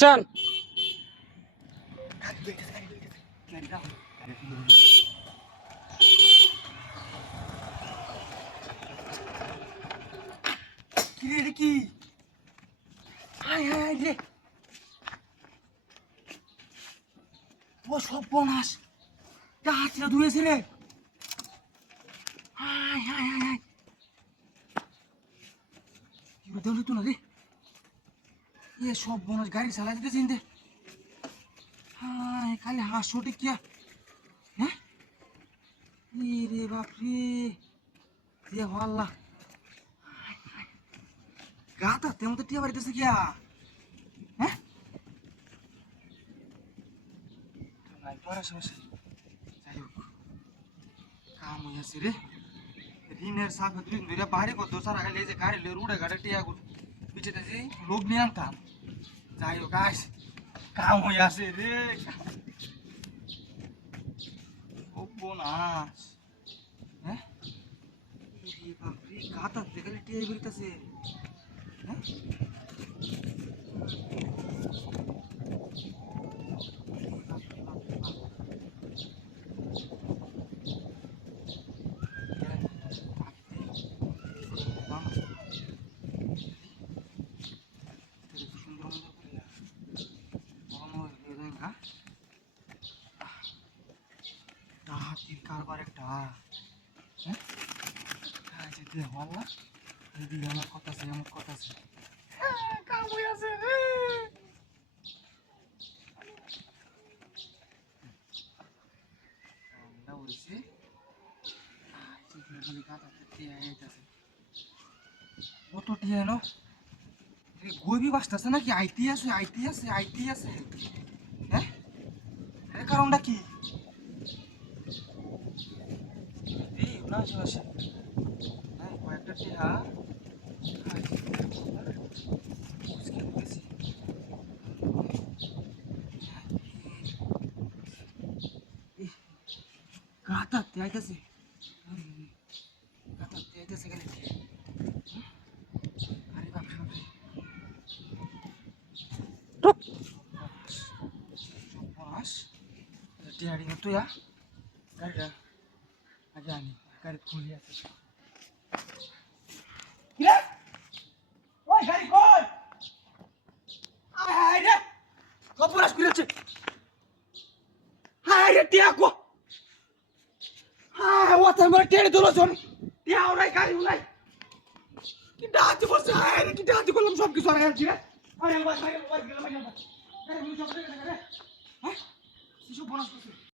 Chan. কিরে কি high high রে ও সব বনাস হাতটা ধুয়েছে রে হাই হাই হাই হাই কি দেউলি তো না রে এ সব বনাস গাড়ি চালা দিতে চিনতে হাই খালি হাসোটে কিয়া হ্যাঁ রে বাপ রে দিয়ে ভাল্লা গাতা তেমন তো টিয়া বাড়িতেছে কিয়া হ্যাঁ নাই পড়া সমস্যা যাই হোক কাম হইয়াছে রে ঋণের সাথে দুই ধরে বাইরে কত সারা খালি যে গাড়ি লয়ে রুড়ে গাড়ি টিয়া গুলো পিছেতে যে লোক নিয়ে আনতাম যাই হোক আস কাম হইয়াছে রে ও বোনাস হ্যাঁ বাপরে গাতা দেখলে টিয়া বেরিতেছে হ্যাঁ কারবার একটা হ্যাঁ যেতে হল্লা এদিকে আমার কথা আছে আমার কথা আছে কাম হয়ে আছে রে কামটা হয়েছে কত টিয়া এলো গইবি বাসতেছে নাকি আইটি আছে আইটি আছে আইটি আছে হ্যাঁ এর কারণটা কি এই না আসে হ্যাঁ কয়েকটা টিয়া গাতাতে আইতাছে গাতাতে আইতাছে গেলে আরে বাপ রে Tuk. বাস টিয়ারি না তুই গাড়িটা আগে আনি গাড়ি খুলি আছে কিরে ওই গাড়ি কই আয় রে কপরাস করেছে আয় রে টিয়া কো আয় ও তো আমার টেনে দিল জন টিয়া ওরাই গাড়ি উলাই কি ডাতে বসে আয় রে কি ডাতে করলাম সব কিছু আরে রে আরে বাস আরে বাস গেলাম আরে সব থেকে রে হ্যাঁ কিছু বোনাস করছে